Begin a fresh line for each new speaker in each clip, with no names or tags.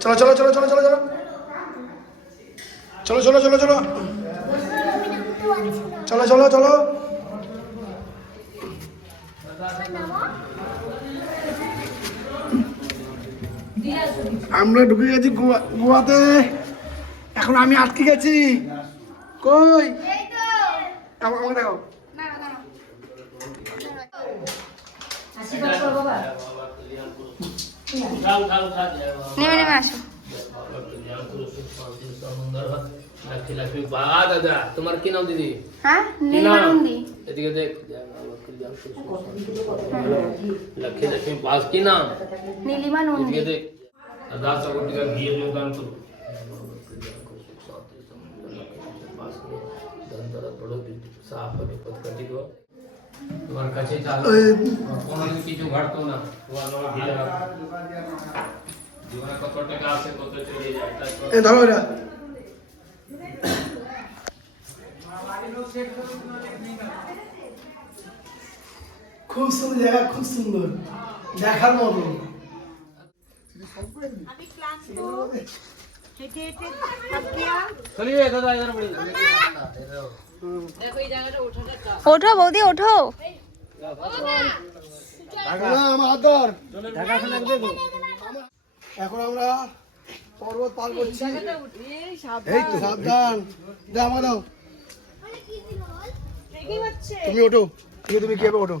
চলো চলো চলো চলো চলো চলো। চলো চলো চলো চলো। চলো চলো চলো। আমরা ঢুকে গেছি গোয়া গোয়াতে। এখন আমি আটকে গেছি। কই? আমা- আমাকে দেখো।
उठा उठा उठा
नहीं मैंने माशा লাফি লাফি বাবা দাদা তোমার কি নাম দিদি
হ্যাঁ নীলনন্দি
এদিকে দেখ লাফি লাফি বাস কি নাম
নীলিমা নন্দি
এদিকে দেখ দাদা সকল টিকা দিয়ে যোগদান করো साफ़ पद कर তোমার কাছে কোনোদিন কিছু ঘাটতো না। তোমার নামে ভিড়ে জীবনে কত টাকা আছে কত চলে যায়
এ ধরো এটা। খুব সুন্দর জায়গা খুব সুন্দর। দেখার মতো।
ওঠো বৌদি ওঠো।
এখন আমরা পর্বত পার করছি। সাবধান। দেখা দাও। তুমি ওঠো। তুমি তুমি কেবে ওঠো।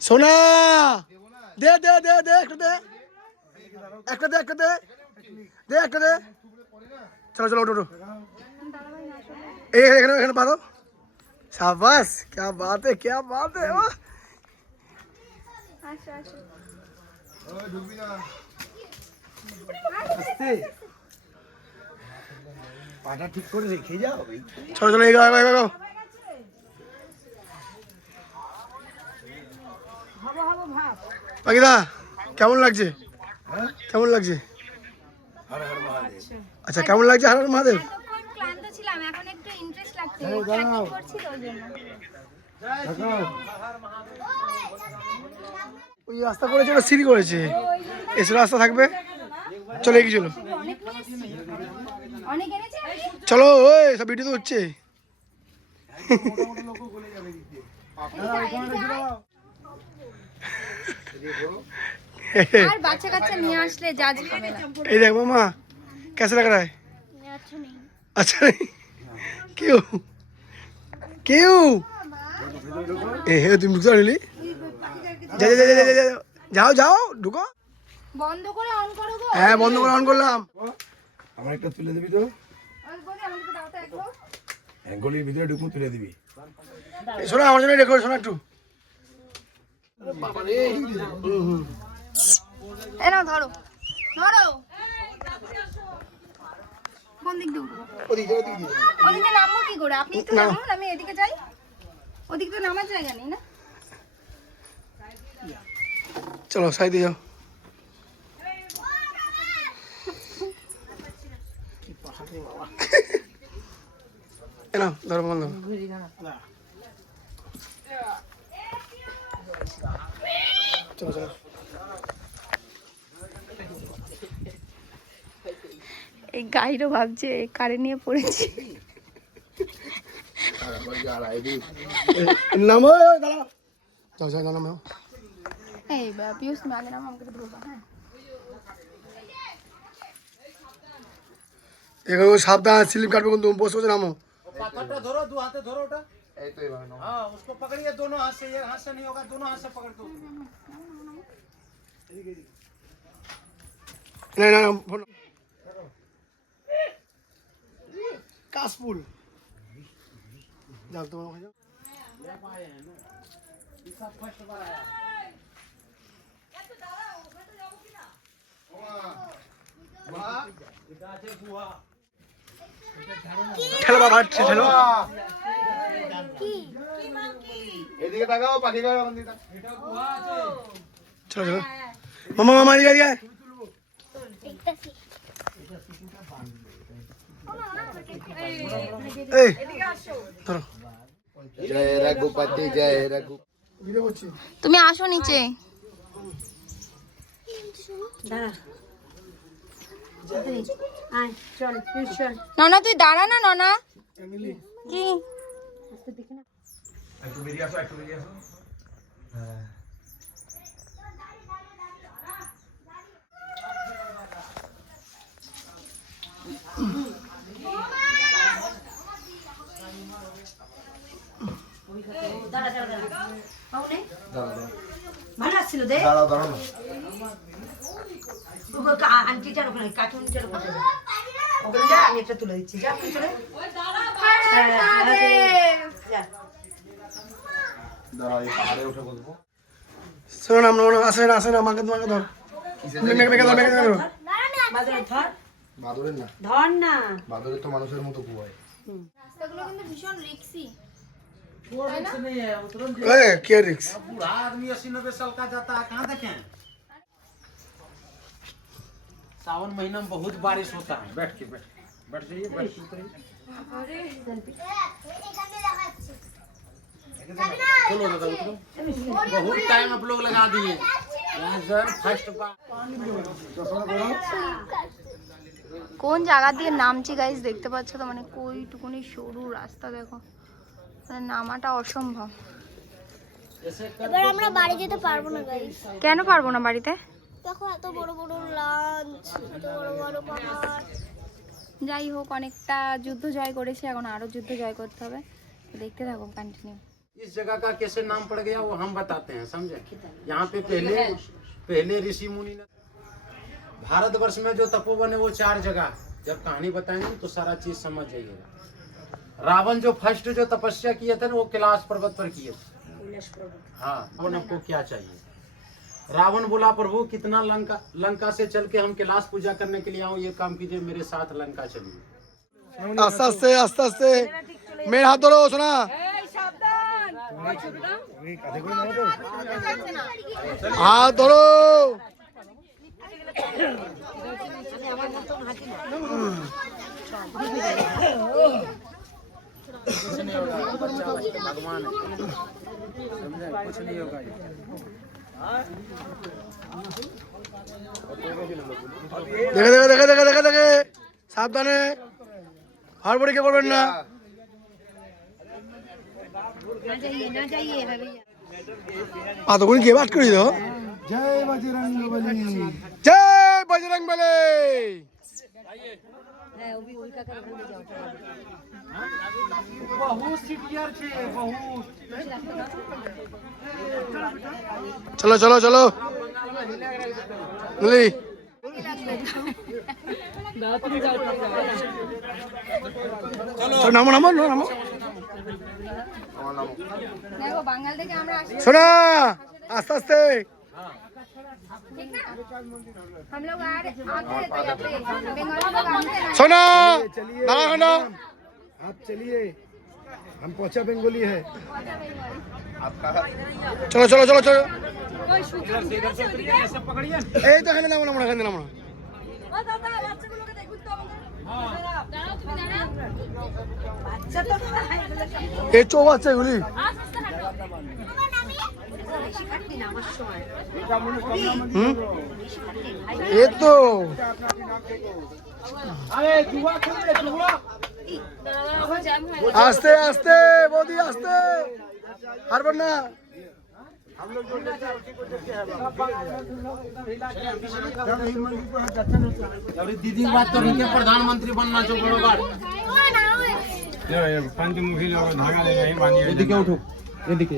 সোনা! দে দে দে দে দে। একটা দে একটা একটা দে। চলো চলো ওটো ওটো এখানে এখানে পাতো সাবাস ক্যা বাত হ্যাঁ ক্যা বাত হ্যাঁ
পাটা ঠিক করে রেখে যাও
চলো চলো এগো কেমন লাগছে? হ্যাঁ কেমন লাগছে? আচ্ছা।, আচ্ছা কেমন লাগছে হারার মহাদেব?
ওই
রাস্তা করেছে ওটা সিঁড়ি করেছে? এসে রাস্তা থাকবে? চলে চলো। চলো ওই সব ভিডিও তো হচ্ছে
আর বাচ্চা কাচ্চা নিয়ে আসলে জাজ খাবে না
এই দেখ মামা कैसे लग रहा है
আচ্ছা নেই
अच्छा नहीं क्यों क्यों ए हे तुम ढुक रही जा जा जा जा जा जा যাও যাও ঢুকো
বন্ধ করে অন করো গো
হ্যাঁ বন্ধ করে অন করলাম
আমার একটা তুলে দিবি তো
ওই বলে আমাকে দাও তো একটু
হ্যাঁ, গলির ভিতরে ঢুকুন তুলে দিবি
এই শোনো আমার জন্য রেকর্ড শোনো একটু
এ নাও ধরো। ধরো। কোন দিক দিয়ে উঠবো?
ওদিকে ওদিকে
ওদিকে নামবো কি করে? আপনি একটু নামুন আমি এদিকে যাই। ওদিকে তো নামার জায়গা নেই না?
চলো সাইডে যাও। এ ধরো বন্ধ। চলো চলো।
এই গাইরও ভাবছে কারে নিয়ে পড়েছি
নামো দাঁড়াও যাও যাও নামো
এই বা পিউষ তুমি আগে নামো আমাকে ধরবা হ্যাঁ
এগুলো সাবধান স্লিপ কাটবে কিন্তু বসে বসে নামো
पकड़ो धरो दो हाथे धरो उठा हाँ उसको पकड़िए दोनों हाथ से ये हाथ से नहीं होगा दोनों हाथ से पकड़ दो
না না কাশফুল যাও তোমার ওখানে যাও ঠেলো বাবা ঠেলো
এদিকে তাকাও পাখি গায়ে
চলো চলো। মামা মামা এদিকে এদিকে আয়। এই ধরো।
জয় রঘুপতি জয় রঘু
তুমি আসো নিচে। ননা তুই দাঁড়া না ননা। কি?
একটু বেরিয়ে আসো একটু বেরিয়ে আসো
দাঁড়া দাঁড়া দাঁড়া পাও নেই ভালো আসছিল দে আন্টিটার ওখানে ওখানে ওখানে যা আমি একটা তুলে দিচ্ছি যা
শোনো না আমরা আসে না আসে না আমাকে তোমাকে ধর ধর
না।
ধর না।
বাদরের তো মানুষের মতো কুয়ায়।
রাস্তাগুলো কিন্তু ভীষণ রিক্সি।
वो रिक्स नहीं है वो तुरंत
এ কে রিক্স
बूढ़ा आदमी अस्सी नब्बे साल का जाता है कहाँ देखे सावन महीना में बहुत बारिश होता है बैठ के बैठ बैठ जाइए बैठ के उतरिए चलो दादा उतरो बहुत टाइम आप लोग लगा दिए यहाँ सर फर्स्ट बार
কোন জায়গা দিয়ে নামছি গাইস দেখতে পাচ্ছ তো মানে কইটুকুনি সরু রাস্তা দেখো মানে নামাটা অসম্ভব
এবার আমরা বাড়ি যেতে পারবো না গাইস
কেন পারবো না বাড়িতে
দেখো এত বড় বড় লাঞ্চ এত বড় বড় পাহাড়
যাই হোক অনেকটা যুদ্ধ জয় করেছি এখন আরো যুদ্ধ জয় করতে হবে তো দেখতে থাকো কন্টিনিউ
इस जगह का कैसे नाम पड़ गया वो हम बताते हैं समझे यहाँ पे पहले पहले ऋषि मुनि ने भारतवर्ष में जो तपोवन है वो चार जगह जब कहानी बताएंगे तो सारा चीज समझ जाइएगा रावण जो फर्स्ट जो तपस्या किए थे ना वो कैलाश पर्वत पर किए थे हाँ रावण आपको क्या चाहिए रावण बोला प्रभु कितना लंका लंका से चल के हम कैलाश पूजा करने के लिए आऊँ ये काम कीजिए मेरे साथ लंका चलिए
আস্তে আস্তে আস্তে আস্তে মেয়ের হাত ধরো শোনা হাত ধরো
कुछ नहीं होगा बच्चा भगवान है समझे कुछ नहीं होगा ये
দেখে দেখে দেখে দেখে দেখে দেখে সাবধানে হড়বড়ি কে করবেন না
না যাইয়ে না যাইয়ে এভাবে যা।
পাতগুলি কে বাট করি তো
জয় বজরঙ্গ বলি
জয় বজরং বলে চলো চলো চলো মিলি নামো নামো নামো সোনা আস্তে আস্তে
हम लोग आ रहे आते रहते हैं यहाँ पे बंगाली लोग आते हैं
শোনা দাঁড়া শোনা
आप चलिए हम पहुंचा बेंगोली है
চলো চলো চলো চলো
ऐसे पकड़िए
এই তো এখানে নামো নামো না, এখানে নামো না।
বাচ্চা তো না এগুলো সব
এই চৌ আছে এগুলি
বেশি খাটনি না আমার সময়
হুম এই তো
अरे जुआ खेल रहे जुआ
আস্তে আস্তে বৌদি আস্তে পারবেন না
अरे दीदी की बात तो नहीं है प्रधानमंत्री बनना जो बरोबर
पंचमुखी लोग धागा ले नहीं बांधिए
এদিকে উঠো এদিকে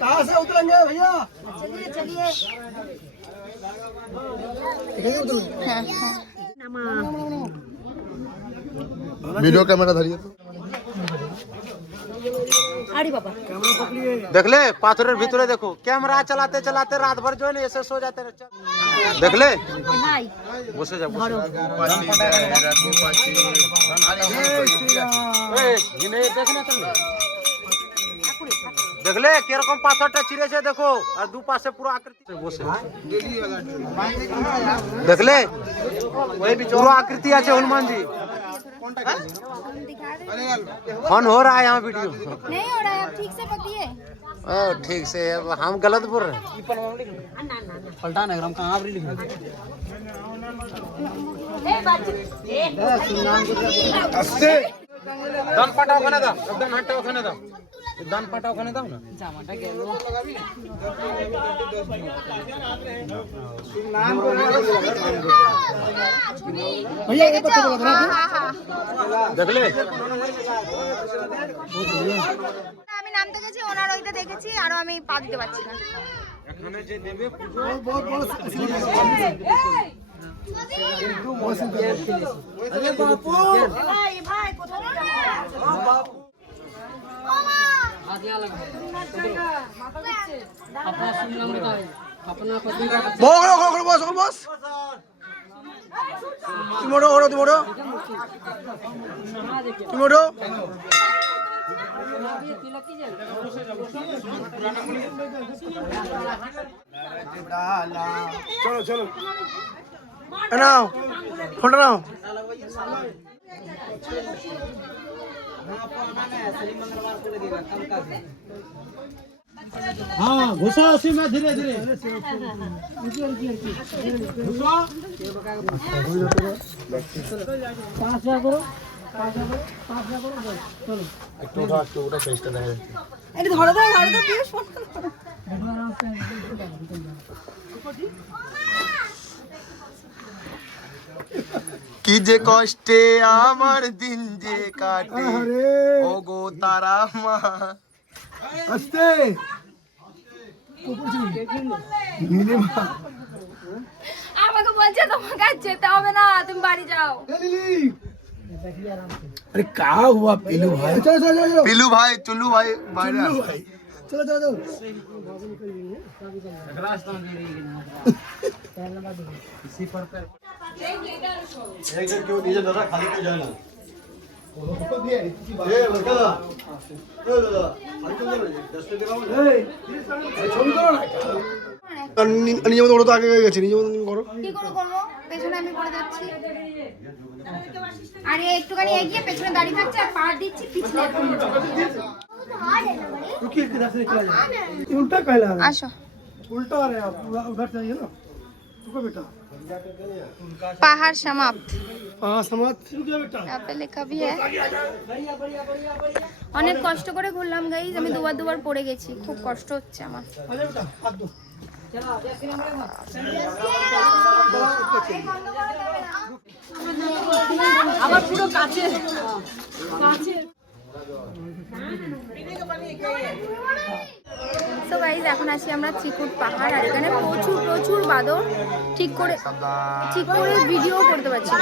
कहाँ से उतरेंगे भैया?
चलिए
चलिए।
वीडियो कैमरा धरिए तो।
देख
ले पाथर भीतरे देखो। कैमरा चलाते चलाते रात भर जो है ऐसे सो जाते देख ले।
घुसे
जाओ देखना तुमने। দেখলে দেখলে কিরকম পাথরটা চিরেছে দেখো আর দু পাশে পুরো আকৃতি বসে দেখলে পুরো আকৃতি আছে হনুমান जी फोन हो रहा है यहाँ वीडियो
नहीं हो रहा है आप ठीक से पकड़िए
ओ, ठीक से अब हम गलत बोल रहे हैं দান পাটা ওখানে দাও একদম হাঁটটা ওখানে দাও দান পাটা ওখানে দাও না
भैया ये पत्ते बता
हाँ हाँ हाँ
দেখলে
আমি নামতে গেছি ওনার ওইটা দেখেছি আরো আমি পা দিতে পারছি না
ভাই ভাই কোথায়
বস ওখানে বস বস তুমি ওঠো
চলো
চলো। নাও ফোনটা নাও।
हाँ घुसा उसी में धीरे धीरे
এটা ধরো ধরো ধরো তো প্লিজ
কি যে কষ্টে আমার দিন যে কাটে ও গো তারা মা
हंसते
আমাকে বলছে তোমাকে আর যেতে হবে না তুমি বাড়ি যাও
अरे कहा हुआ पीलू भाई चलो चलो चलो
পিলু ভাই চুলু ভাই বাইরে
चलो
আসো।
भाई चलो चलो चलो
আর নি- নিজের মতো ওরা তো আগে গেছে নিজের মতো তুমি করো
কি করে করবো পেছনে আমি পড়ে যাচ্ছি আরে একটুখানি এগিয়ে পেছনে দাঁড়িয়ে থাকছে আর পা দিচ্ছি পিছনে এরকম
ये उल्टा कहला रहा है
আসো
उल्टा आ रहे हैं आप उधर- उधर से आइए ना रुको बेटा
পাহাড় সমাপ্ত
हाँ समाज रुक जा बेटा
यहाँ पे लिखा भी है অনেক কষ্ট করে ঘুরলাম গাইজ আমি দুবার দুবার পড়ে গেছি খুব কষ্ট হচ্ছে আমার
आजा बेटा हाथ दो
আবার পুরো কাছে
তো গাইজ এখন আছি আমরা চিকুট পাহাড় আর এখানে প্রচুর প্রচুর বাদর ঠিক করে ঠিক করে ভিডিও করতে পারছি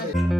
Thank
Bye.